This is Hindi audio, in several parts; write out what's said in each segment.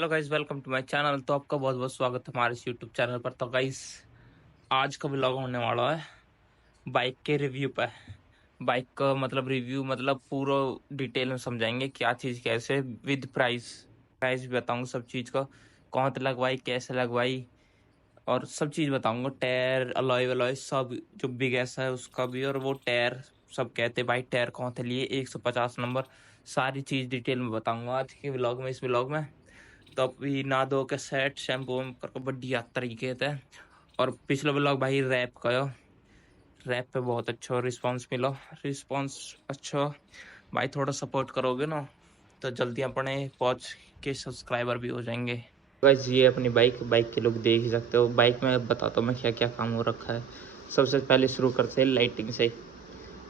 Hello guys, welcome to my channel. तो आपका बहुत बहुत स्वागत है हमारे इस यूट्यूब चैनल पर। तो गाइस, आज का व्लॉग होने वाला है बाइक के रिव्यू पे। बाइक का मतलब रिव्यू मतलब पूरा डिटेल में समझाएंगे, क्या चीज़ कैसे, विद प्राइस प्राइस भी बताऊंगा सब चीज़ का, कौन से लगवाई, कैसे लगवाई, और सब चीज़ बताऊंगा। टायर, अलॉय वलॉय सब, जो बिग एस है उसका भी, और वो टायर सब कहते भाई टायर कौन से लिए, 150 नंबर, सारी चीज़ डिटेल में बताऊंगा आज के व्लॉग में, इस व्लॉग में। तो अभी नहा धो के सेट शैम्पू करके बढ़िया तरीके थे। और पिछला व्लॉग भाई रैप का, रैप पे बहुत अच्छा रिस्पांस मिला, रिस्पांस अच्छा। भाई थोड़ा सपोर्ट करोगे ना तो जल्दी अपने पहुंच के सब्सक्राइबर भी हो जाएंगे। गाइस, ये अपनी बाइक के लोग देख ही सकते हो। बाइक में बताता हूँ मैं क्या क्या काम हो रखा है। सबसे पहले शुरू करते हैं लाइटिंग से।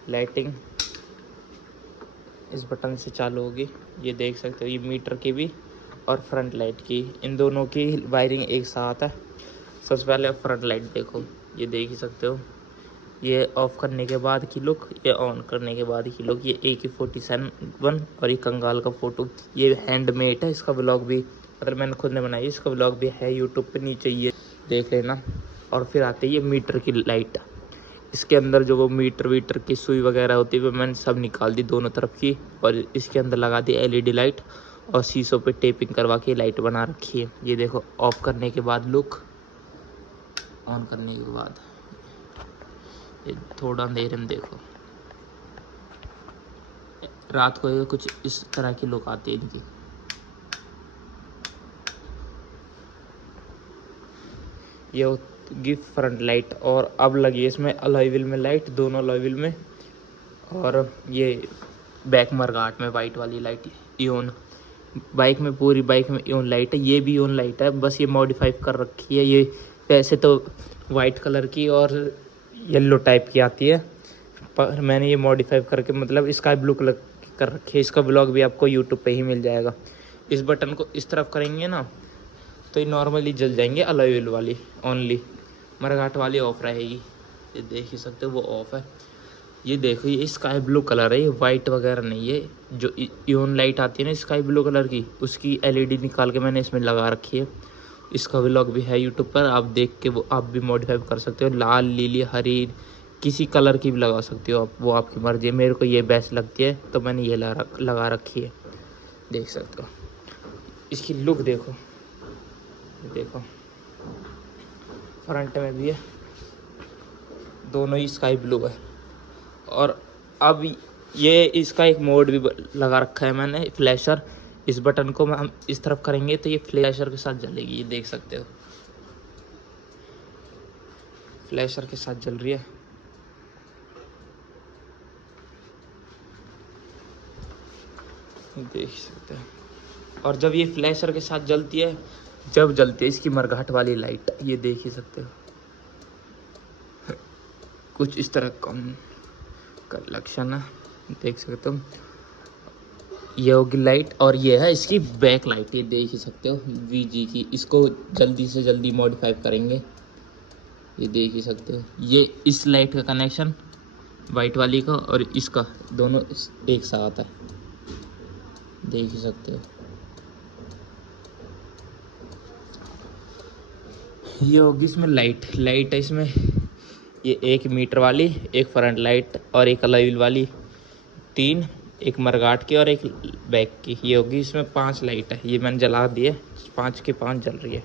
लाइटिंग इस बटन से चालू होगी, ये देख सकते हो। ये मीटर की भी और फ्रंट लाइट की, इन दोनों की वायरिंग एक साथ है। सबसे पहले फ्रंट लाइट देखो, ये देख ही सकते हो। ये ऑफ करने के बाद की लुक, ये ऑन करने के बाद की लुक। ये AK-47 और ये कंगाल का फ़ोटो। ये हैंडमेड है, इसका व्लॉग भी मतलब मैंने खुद ने बनाई, इसका व्लॉग भी है यूट्यूब पे, नीचे ये देख लेना। और फिर आते ये मीटर की लाइट। इसके अंदर जो वो मीटर वीटर की सुई वगैरह होती है वो मैंने सब निकाल दी दोनों तरफ की, और इसके अंदर लगा दी LED लाइट, और शीशों पे टेपिंग करवा के लाइट बना रखी है। ये देखो ऑफ करने के बाद लुक, ऑन करने के बाद ये थोड़ा अंधेरे में देखो। रात को ये कुछ इस तरह की लुक आती है इनकी। ये होगी फ्रंट लाइट, और अब लगी है इसमें अलॉय व्हील में लाइट, दोनों अलॉय व्हील में। और ये बैक मरघाट में वाइट वाली लाइट इओन, बाइक में पूरी बाइक में इओन लाइट है। ये भी इओन लाइट है, बस ये मॉडिफाई कर रखी है। ये वैसे तो वाइट कलर की और येलो टाइप की आती है, पर मैंने ये मॉडिफाई करके मतलब स्काई ब्लू कलर की कर रखी है। इसका ब्लॉग भी आपको यूट्यूब पे ही मिल जाएगा। इस बटन को इस तरफ करेंगे ना तो ये नॉर्मली जल जाएंगे, अलॉय व्हील वाली ओनली, मरघाट वाली ऑफ रहेगी। ये देख ही सकते हो वो ऑफ है। ये देखो ये स्काई ब्लू कलर है, ये वाइट वगैरह नहीं है। जो इओन लाइट आती है ना स्काई ब्लू कलर की, उसकी LED निकाल के मैंने इसमें लगा रखी है। इसका व्लॉग भी है यूट्यूब पर, आप देख के वो आप भी मॉडिफाई कर सकते हो। लाल, नीली, हरी, किसी कलर की भी लगा सकते हो आप, वो आपकी मर्जी है। मेरे को ये बेस्ट लगती है तो मैंने ये लगा रखी है, देख सकते हो। इसकी लुक देखो, देखो फ्रंट में भी है, दोनों ही स्काई ब्लू है। और अब ये इसका एक मोड भी लगा रखा है मैंने, फ्लैशर। इस बटन को हम इस तरफ करेंगे तो ये फ्लैशर के साथ जलेगी, ये देख सकते हो, फ्लैशर के साथ जल रही है। देख सकते हो। और जब ये फ्लैशर के साथ जलती है, जब जलती है इसकी मरघाट वाली लाइट, ये देख ही सकते हो। कुछ इस तरह का लक्षण है, देख सकते हो। ये होगी लाइट, और ये है इसकी बैक लाइट, ये देख ही सकते हो VG की। इसको जल्दी से जल्दी मॉडिफाई करेंगे, ये देख ही सकते हो। ये इस लाइट का कनेक्शन वाइट वाली का और इसका दोनों एक साथ है, देख ही सकते हो। ये होगी इसमें लाइट है इसमें। ये एक मीटर वाली, एक फ्रंट लाइट और एक अलॉय व्हील वाली, 3, एक मरघाट की और एक बैक की। ये होगी इसमें 5 लाइट है, ये मैंने जला दिए, 5 की 5 जल रही है।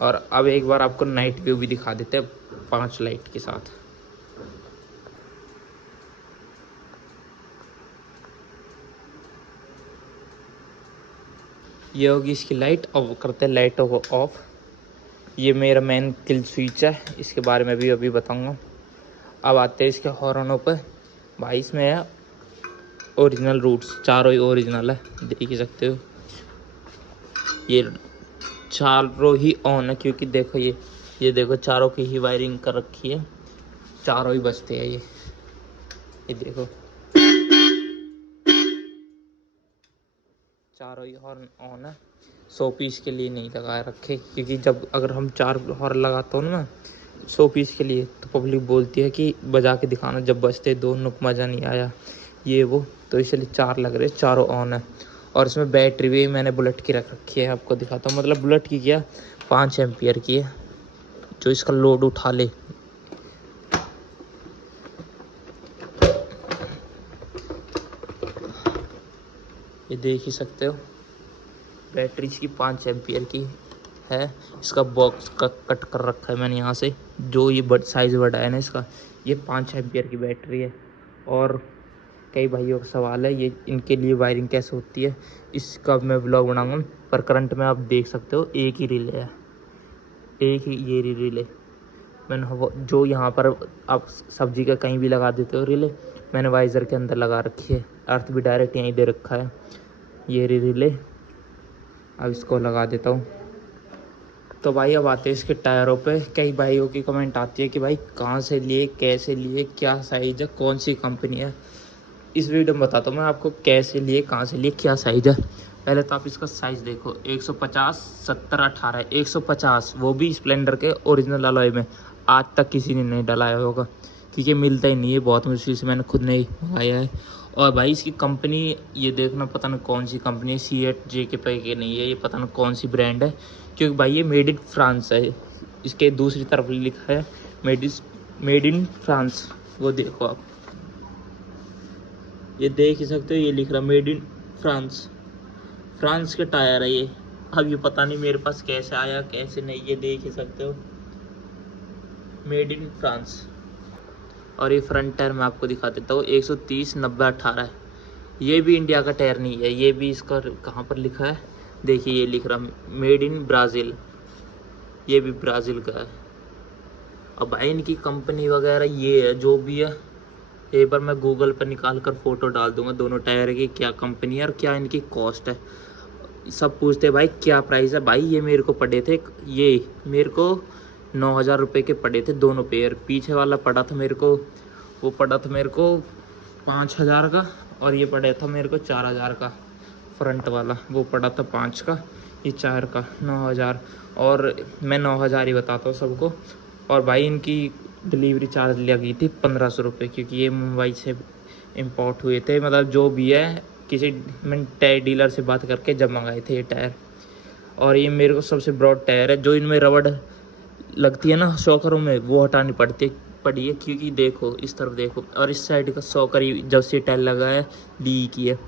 और अब एक बार आपको नाइट व्यू भी दिखा देते हैं 5 लाइट के साथ। ये होगी इसकी लाइट। अब करते हैं लाइटों को ऑफ। ये मेरा मेन किल स्विच है, इसके बारे में भी अभी बताऊंगा। अब आते हैं इसके हॉर्नों पर। भाई इसमें है ओरिजिनल रूट्स, चारों ही ओरिजिनल है, देख ही सकते हो। ये चारों ही ऑन है, क्योंकि देखो ये देखो चारों की ही वायरिंग कर रखी है, चारों ही बजते हैं ये देखो, चारों ही हॉर्न ऑन है। 100 पीस के लिए नहीं लगा रखे, क्योंकि जब अगर हम 4 हॉर्न लगाते हो ना 100 पीस के लिए, तो पब्लिक बोलती है कि बजा के दिखाना, जब बजते दोनों को मज़ा नहीं आया ये वो, तो इसलिए 4 लग रहे, चारों ऑन है। और इसमें बैटरी भी मैंने बुलेट की रख रखी है, आपको दिखाता हूँ। मतलब बुलेट की क्या 5 एम्पियर की है, जो इसका लोड उठा ले। ये देख ही सकते हो, बैटरी इसकी 5 एम्पियर की है। इसका बॉक्स का कट कर रखा है मैंने यहाँ से, जो ये बड़ साइज़ बड़ा है ना इसका, ये 5 एम्पियर की बैटरी है। और कई भाइयों का सवाल है ये इनके लिए वायरिंग कैसे होती है, इसका मैं ब्लॉग बनाऊंगा। पर करंट में आप देख सकते हो एक ही रिले है, एक ही ये रिले। मैंने जो यहाँ पर आप सब्जी का कहीं भी लगा देते हो रिले, मैंने वाइज़र के अंदर लगा रखी है। अर्थ भी डायरेक्ट यहीं दे रखा है, ये रिले। अब इसको लगा देता हूँ। तो भाई अब आते हैं इसके टायरों पे। कई भाइयों की कमेंट आती है कि भाई कहाँ से लिए, कैसे लिए, क्या साइज़ है, कौन सी कंपनी है। इस वीडियो में बताता हूँ मैं आपको कैसे लिए, कहाँ से लिए, क्या साइज़ है। पहले तो आप इसका साइज़ देखो, 150 70 18 150, वो भी स्प्लेंडर के ओरिजिनल अलॉय में। आज तक किसी ने नहीं डलाया होगा, क्योंकि मिलता ही नहीं है, बहुत मुश्किल से मैंने खुद ने ही मंगाया है। और भाई इसकी कंपनी ये देखना, पता नहीं कौन सी कंपनी है, CAT के पे के नहीं है ये, पता नहीं कौन सी ब्रांड है। क्योंकि भाई ये मेड इन फ्रांस है, इसके दूसरी तरफ लिखा है मेड इन फ्रांस। वो देखो आप, ये देख ही सकते हो, ये लिख रहा मेड इन फ्रांस। फ्रांस के टायर है ये। अब ये पता नहीं मेरे पास कैसे आया कैसे नहीं, ये देख ही सकते हो, मेड इन फ्रांस। और ये फ्रंट टायर मैं आपको दिखा देता हूँ, 130 90 18 है। ये भी इंडिया का टायर नहीं है, ये भी इसका कहाँ पर लिखा है देखिए, ये लिख रहा मेड इन ब्राज़ील, ये भी ब्राज़ील का है। अब भाई इनकी कंपनी वगैरह ये है जो भी है, एक बार मैं गूगल पर निकाल कर फ़ोटो डाल दूंगा दोनों टायर की, क्या कंपनी है और क्या इनकी कॉस्ट है। सब पूछते हैं भाई क्या प्राइस है। भाई ये मेरे को पड़े थे, ये मेरे को 9,000 रुपये के पड़े थे दोनों पेयर। पीछे वाला पड़ा था मेरे को, वो पड़ा था मेरे को 5,000 का, और ये पड़ा था मेरे को 4,000 का। फ्रंट वाला वो पड़ा था 5 का, ये 4 का, 9,000। और मैं 9,000 ही बताता हूँ सबको। और भाई इनकी डिलीवरी चार्ज लगी थी 1,500 रुपये, क्योंकि ये मुंबई से इंपोर्ट हुए थे। मतलब जो भी है, किसी मैंने टायर डीलर से बात करके जब मंगाए थे ये टायर। और ये मेरे को सबसे ब्रॉड टायर है, जो इनमें रबड़ लगती है ना शॉकरों में, वो हटानी पड़ी है। क्योंकि देखो इस तरफ देखो, और इस साइड का शॉकर जब से टायर लगा है डी की है,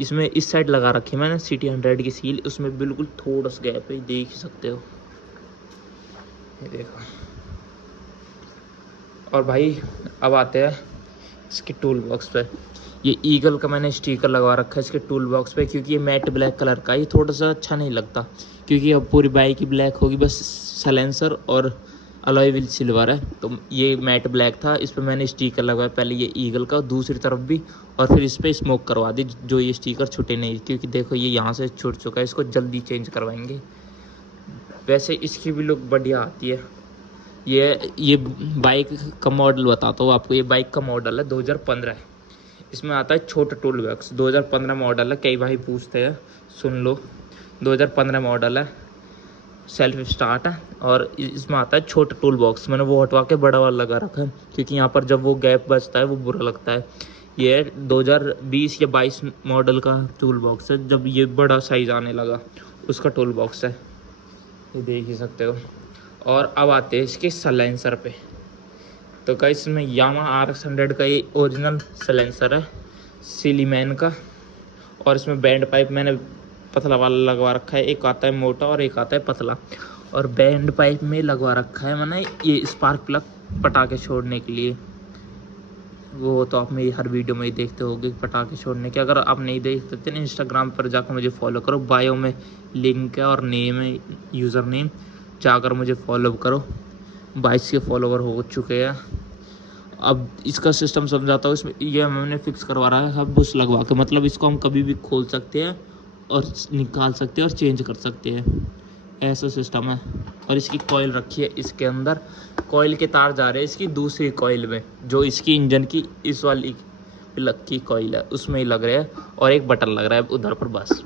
इसमें इस साइड लगा रखी है मैंने CT 100 की सील, उसमें बिल्कुल थोड़ा सा गैप है, देख ही सकते हो, ये देखो। और भाई अब आते हैं इसके टूल बॉक्स पे। ये ईगल का मैंने स्टिकर लगा रखा है इसके टूल बॉक्स पे, क्योंकि ये मैट ब्लैक कलर का, ये थोड़ा सा अच्छा नहीं लगता, क्योंकि अब पूरी बाइक ही ब्लैक होगी, बस साइलेंसर और अलॉय व्हील सिल्वर है। तो ये मैट ब्लैक था, इस पर मैंने स्टिकर लगवाया पहले ये ईगल का, दूसरी तरफ भी, और फिर इस पर स्मोक करवा दी, जो ये स्टिकर छूटे नहीं, क्योंकि देखो ये यहाँ से छूट चुका है, इसको जल्दी चेंज करवाएंगे। वैसे इसकी भी लुक बढ़िया आती है। ये बाइक का मॉडल बताता हूँ आपको, ये बाइक का मॉडल है 2015 है। इसमें आता है छोटा टूल बॉक्स, 2015 मॉडल है। कई भाई पूछते हैं, सुन लो, 2015 मॉडल है, सेल्फ स्टार्ट है, और इसमें आता है छोटा टूल बॉक्स। मैंने वो हटवा के बड़ा वाला लगा रखा है, क्योंकि यहाँ पर जब वो गैप बचता है वो बुरा लगता है। ये 2020 या 22 मॉडल का टूल बॉक्स है, जब ये बड़ा साइज़ आने लगा उसका टूल बॉक्स है, ये देख ही सकते हो। और अब आते हैं इसके साइलेंसर पे। तो गाइस इसमें यामाहा RX 100 का ये ओरिजिनल साइलेंसर है, सिलीमैन का। और इसमें बैंड पाइप मैंने पतला वाला लगवा रखा है, एक आता है मोटा और एक आता है पतला। और बैंड पाइप में लगवा रखा है मैंने ये स्पार्क प्लग पटाखे छोड़ने के लिए। वो तो आप मेरी हर वीडियो में ही देखते होगे पटाखे छोड़ने के। अगर आप नहीं देख सकते ना, इंस्टाग्राम पर जाकर मुझे फॉलो करो, बायो में लिंक है और नेम है, यूज़र नेम, जाकर मुझे फॉलो करो। 22 के फॉलोवर हो चुके हैं। अब इसका सिस्टम समझाता हूँ। इसमें ये मैंने फिक्स करवा रहा है सब बुश लगवा के, मतलब इसको हम कभी भी खोल सकते हैं और निकाल सकते हैं और चेंज कर सकते हैं, ऐसा सिस्टम है। और इसकी कॉइल रखी है इसके अंदर, कॉइल के तार जा रहे हैं इसकी दूसरी कॉइल में, जो इसकी इंजन की इस वाली प्लग की कॉइल है उसमें ही लग रहे हैं, और एक बटन लग रहा है उधर पर बस।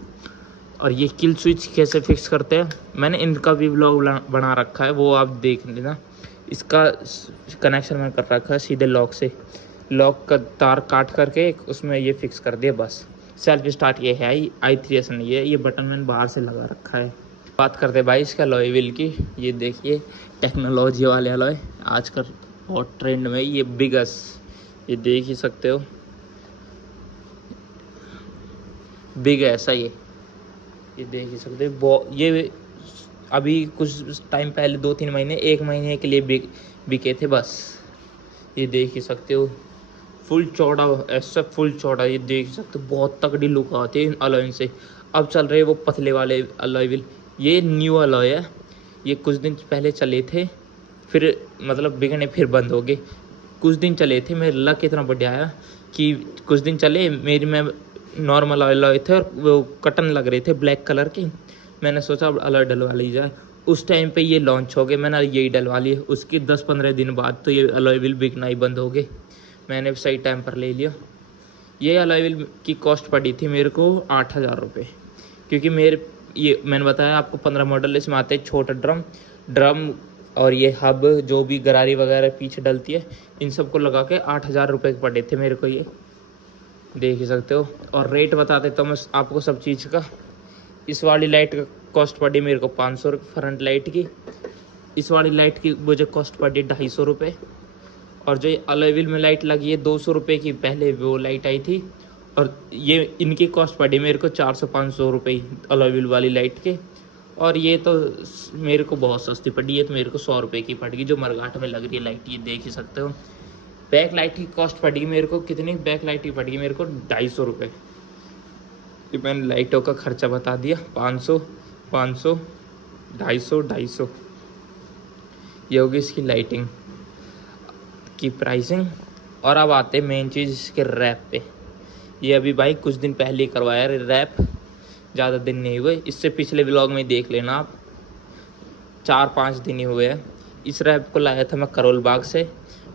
और ये किल स्विच कैसे फिक्स करते हैं मैंने इनका भी व्लॉग बना रखा है, वो आप देख लेना। इसका कनेक्शन मैंने कर रखा है सीधे लॉक से, लॉक का तार काट करके उसमें ये फिक्स कर दिया बस। सेल्फ स्टार्ट ये है i3s नहीं है, ये बटन मैंने बाहर से लगा रखा है। बात करते हैं भाई इसका अलॉय व्हील की। ये देखिए टेक्नोलॉजी वाले अलॉय आजकल बहुत ट्रेंड में, ये बिगस, ये देख ही सकते हो, बिग ऐसा ये देख ही सकते हो। ये अभी कुछ टाइम पहले 2-3 महीने 1 महीने के लिए बिके थे बस। ये देख ही सकते हो फुल चौड़ा, ऐसा फुल चौड़ा, ये देख सकते हो बहुत तगड़ी लुक आती है इन अलॉय से। अब चल रहे वो पतले वाले अलॉय व्हील, ये न्यू अलॉय है, ये कुछ दिन पहले चले थे, फिर मतलब बिकने फिर बंद हो गए। कुछ दिन चले थे, मेरा लक इतना बढ़िया आया कि कुछ दिन चले, मेरी में नॉर्मल अलॉय थे और वो कटन लग रहे थे ब्लैक कलर के। मैंने सोचा अब अलॉय डलवा ली जाए, उस टाइम पे ये लॉन्च हो गए, मैंने यही डलवा ली। उसके 10-15 दिन बाद तो ये अलॉय व्हील बिकना ही बंद हो गए, मैंने सही टाइम पर ले लिया। ये अलॉय व्हील की कॉस्ट पड़ी थी मेरे को 8,000 रुपये, क्योंकि मेरे ये मैंने बताया आपको 15 मॉडल इसमें आते हैं। छोटा ड्रम और ये हब जो भी गरारी वगैरह पीछे डलती है, इन सबको लगा के 8,000 रुपये के पड़े थे मेरे को, ये देख ही सकते हो। और रेट बता देता हूँ मैं आपको सब चीज़ का। इस वाली लाइट का कॉस्ट पड़ी मेरे को 500 रुपये फ्रंट लाइट की। इस वाली लाइट की मुझे कॉस्ट पड़ी 250 रुपये। और जो अलॉय व्हील में लाइट लगी है 200 रुपये की, पहले वो लाइट आई थी, और ये इनकी कॉस्ट पड़ी मेरे को 400-500 रुपये अलॉय व्हील वाली लाइट के। और ये तो मेरे को बहुत सस्ती पड़ी है, तो मेरे को 100 रुपये की पड़ेगी जो मरघाट में लग रही है लाइट, ये देख ही सकते हो। बैक लाइट की कॉस्ट पड़ेगी मेरे को कितनी, बैक लाइट की पड़ेगी मेरे को 250 रुपये। ये मैंने लाइटों का खर्चा बता दिया, 500, 250, ये होगी इसकी लाइटिंग की प्राइसिंग। और अब आते मेन चीज़ इसके रैप पे। ये अभी भाई कुछ दिन पहले ही करवाया रैप, ज़्यादा दिन नहीं हुए, इससे पिछले व्लॉग में देख लेना आप, 4-5 दिन ही हुए हैं। इस रैप को लाया था मैं करोल बाग से।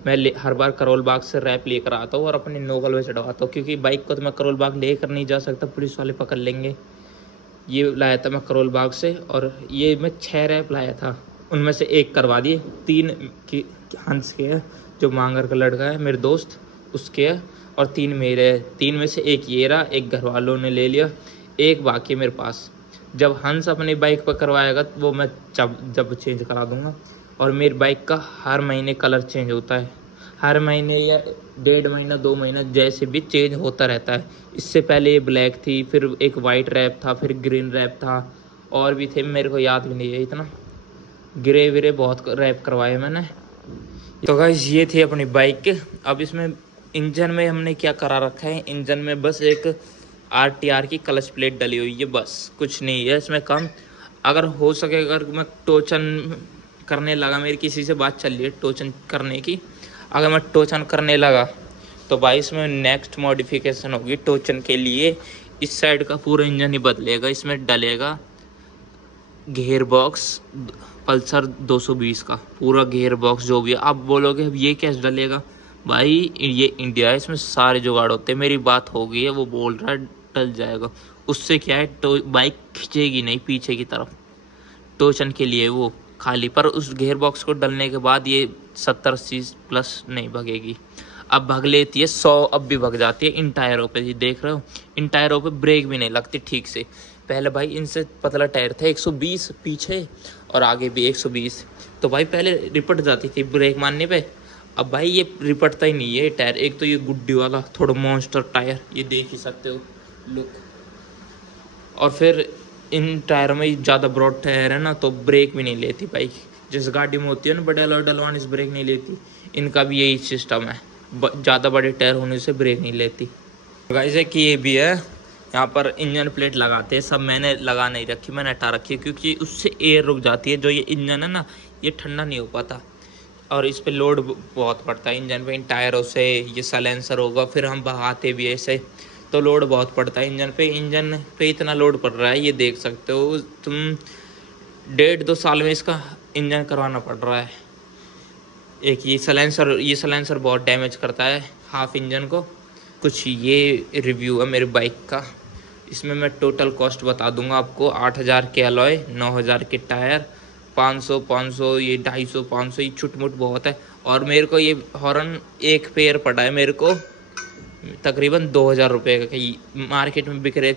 मैं हर बार करोल बाग से रैप लेकर आता हूँ और अपने नोगल में चढ़वाता हूँ, क्योंकि बाइक को तो मैं करोल बाग लेकर नहीं जा सकता, पुलिस वाले पकड़ लेंगे। ये लाया था मैं करोल बाग से, और ये मैं 6 रैप लाया था, उनमें से 1 करवा दिए, 3 की हंस के है जो मांगर का लड़का है मेरे दोस्त, उसके है, और 3 मेरे है। 3 में से 1 ये रहा, 1 घर वालों ने ले लिया, 1 बाकी मेरे पास। जब हंस अपनी बाइक पर करवाएगा तो वो मैं जब चेंज करा दूंगा। और मेरी बाइक का हर महीने कलर चेंज होता है, हर महीने या 1.5 महीना 2 महीना जैसे भी चेंज होता रहता है। इससे पहले ये ब्लैक थी, फिर एक वाइट रैप था, फिर ग्रीन रैप था, और भी थे मेरे को याद भी नहीं है इतना, ग्रे विरे बहुत रैप करवाए मैंने। तो गाइस ये थी अपनी बाइक। अब इसमें इंजन में हमने क्या करा रखा है, इंजन में बस एक RTR की क्लच प्लेट डली हुई है, बस कुछ नहीं है इसमें काम। अगर हो सके, अगर मैं टोचन करने लगा, मेरी किसी से बात चल रही है टोचन करने की, अगर मैं टोचन करने लगा तो भाई इसमें नेक्स्ट मॉडिफिकेशन होगी टोचन के लिए। इस साइड का पूरा इंजन ही बदलेगा, इसमें डलेगा गेयर बॉक्स पल्सर 220 का पूरा गेयर बॉक्स जो भी है। आप बोलोगे अब ये कैसे डलेगा, भाई ये इंडिया है, इसमें सारे जुगाड़ होते हैं। मेरी बात हो गई है, वो बोल रहा है डल जाएगा, उससे क्या है तो बाइक खींचेगी नहीं पीछे की तरफ, टोचन के लिए वो खाली। पर उस गेयर बॉक्स को डलने के बाद ये 70-80 प्लस नहीं भगेगी, अब भग लेती है 100, अब भी भग जाती है इन टायरों पे। ये देख रहे हो, इन टायरों पे ब्रेक भी नहीं लगती ठीक से। पहले भाई इनसे पतला टायर था 120 पीछे और आगे भी 120, तो भाई पहले रिपट जाती थी ब्रेक मारने पे। अब भाई ये रिपटता ही नहीं है टायर। एक तो ये गुड्डी वाला थोड़ा मॉन्स्टर टायर, ये देख ही सकते हो लुक। और फिर इन टायरों में ज़्यादा ब्रॉड टायर है ना, तो ब्रेक भी नहीं लेती बाइक। जिस गाड़ी में होती है ना बड़े डलवान, इस ब्रेक नहीं लेती। इनका भी यही सिस्टम है, ज़्यादा बड़े टायर होने से ब्रेक नहीं लेती। गाइस एक ये भी है, यहाँ पर इंजन प्लेट लगाते हैं सब, मैंने लगा नहीं रखी, मैंने हटा रखी है, क्योंकि उससे एयर रुक जाती है। जो ये इंजन है ना, ये ठंडा नहीं हो पाता, और इस पे लोड बहुत पड़ता है इंजन पे। इन टायरों से ये साइलेंसर होगा, फिर हम बहाते भी ऐसे, तो लोड बहुत पड़ता है इंजन पे इतना लोड पड़ रहा है, ये देख सकते हो तुम। 1.5-2 साल में इसका इंजन करवाना पड़ रहा है। एक ये साइलेंसर बहुत डैमेज करता है हाफ इंजन को। कुछ ये रिव्यू है मेरी बाइक का। इसमें मैं टोटल कॉस्ट बता दूंगा आपको। 8,000 के अलॉय, 9,000 के टायर, 500 ये 250, 500 ये छुटमुट बहुत है। और मेरे को ये हॉर्न एक पेयर पड़ा है मेरे को तकरीबन 2000 रुपये का। मार्केट में बिक रहे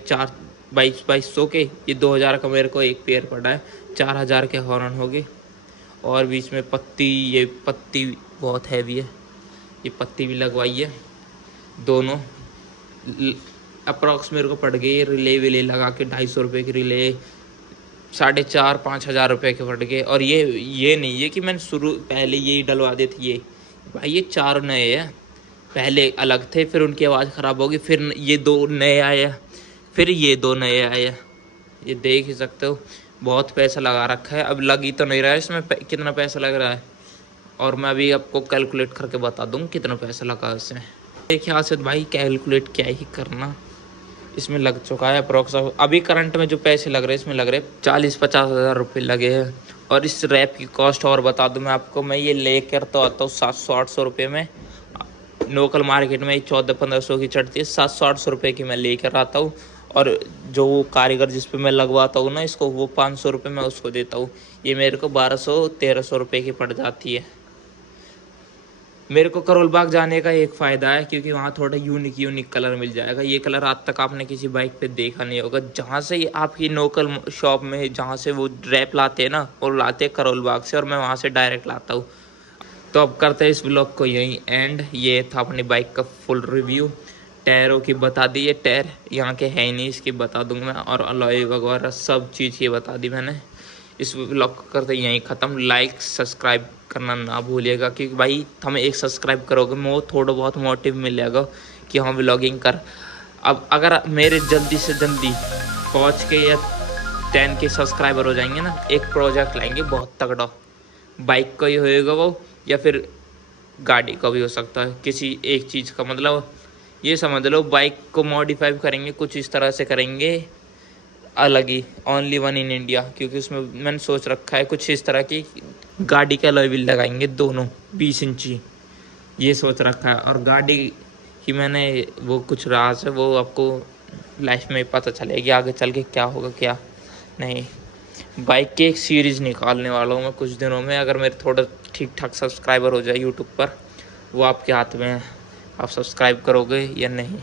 2200 के, ये 2000 का मेरे को एक पेयर पड़ा है। 4000 के हॉर्न हो गए। और बीच में पत्ती, ये पत्ती बहुत हैवी है, ये पत्ती भी लगवाई है। दोनों अप्रॉक्स मेरे को पड़ गई। रिले विले लगा के 250 रुपये की रिले 4500-5000 रुपये के पड़ गए। और ये नहीं है कि मैंने पहले यही डलवा दी थी। ये भाई ये 4 नए हैं, पहले अलग थे, फिर उनकी आवाज़ ख़राब होगी, फिर ये 2 नए आए, फिर ये 2 नए आए। ये देख ही सकते हो, बहुत पैसा लगा रखा है। अब लग ही तो नहीं रहा है इसमें कितना पैसा लग रहा है, और मैं अभी आपको कैलकुलेट करके बता दूँ कितना पैसा लगा इसमें। देखिए आसिफ भाई, कैलकुलेट क्या ही करना, इसमें लग चुका है अप्रॉक्स। अभी करंट में जो पैसे लग रहे हैं इसमें लग रहे 40-50 हज़ार रुपये लगे हैं। और इस रैप की कॉस्ट और बता दूं मैं आपको, मैं ये लेकर तो आता हूँ 700-800 रुपये में। लोकल मार्केट में 1400-1500 की चढ़ती है, 700-800 रुपये की मैं लेकर आता हूँ। और जो कारीगर जिस पे मैं लगवाता हूँ ना इसको, वो 500 रुपये मैं उसको देता हूँ। ये मेरे को 1200-1300 रुपये की पड़ जाती है। मेरे को करोल बाग जाने का एक फ़ायदा है, क्योंकि वहाँ थोड़ा यूनिक कलर मिल जाएगा। ये कलर आज तक आपने किसी बाइक पे देखा नहीं होगा। जहाँ से ये आपकी लोकल शॉप में जहाँ से वो रैप लाते हैं ना, वो लाते हैं करोल बाग से, और मैं वहाँ से डायरेक्ट लाता हूँ। तो अब करते हैं इस ब्लॉग को यहीं एंड। ये था अपनी बाइक का फुल रिव्यू। टायरों की बता दी, ये टायर यहाँ के है ही नहीं, इसकी बता दूँगा मैं। और अलॉय वगैरह सब चीज़ की बता दी मैंने। इस ब्लॉग को करते यहीं ख़त्म। लाइक सब्सक्राइब करना ना भूलिएगा, क्योंकि भाई हमें एक सब्सक्राइब करोगे मैं थोड़ा बहुत मोटिव मिलेगा कि हाँ व्लॉगिंग कर। अब अगर मेरे जल्दी से जल्दी पहुँच के या 10 के सब्सक्राइबर हो जाएंगे ना, एक प्रोजेक्ट लाएंगे बहुत तगड़ा। बाइक का ही होएगा वो, या फिर गाड़ी का भी हो सकता है, किसी एक चीज़ का। मतलब ये समझ लो, बाइक को मॉडिफाई करेंगे कुछ इस तरह से करेंगे, अलग ही, ओनली वन इन इंडिया। क्योंकि उसमें मैंने सोच रखा है कुछ इस तरह की गाड़ी के अलॉय व्हील लगाएंगे दोनों 20 इंची, ये सोच रखा है। और गाड़ी की मैंने वो कुछ राज है, वो आपको लाइफ में पता चलेगी आगे चल के क्या होगा क्या नहीं। बाइक की एक सीरीज़ निकालने वाला हूँ मैं कुछ दिनों में। अगर मेरे थोड़ा ठीक ठाक सब्सक्राइबर हो जाए यूट्यूब पर, वो आपके हाथ में है, आप सब्सक्राइब करोगे या नहीं।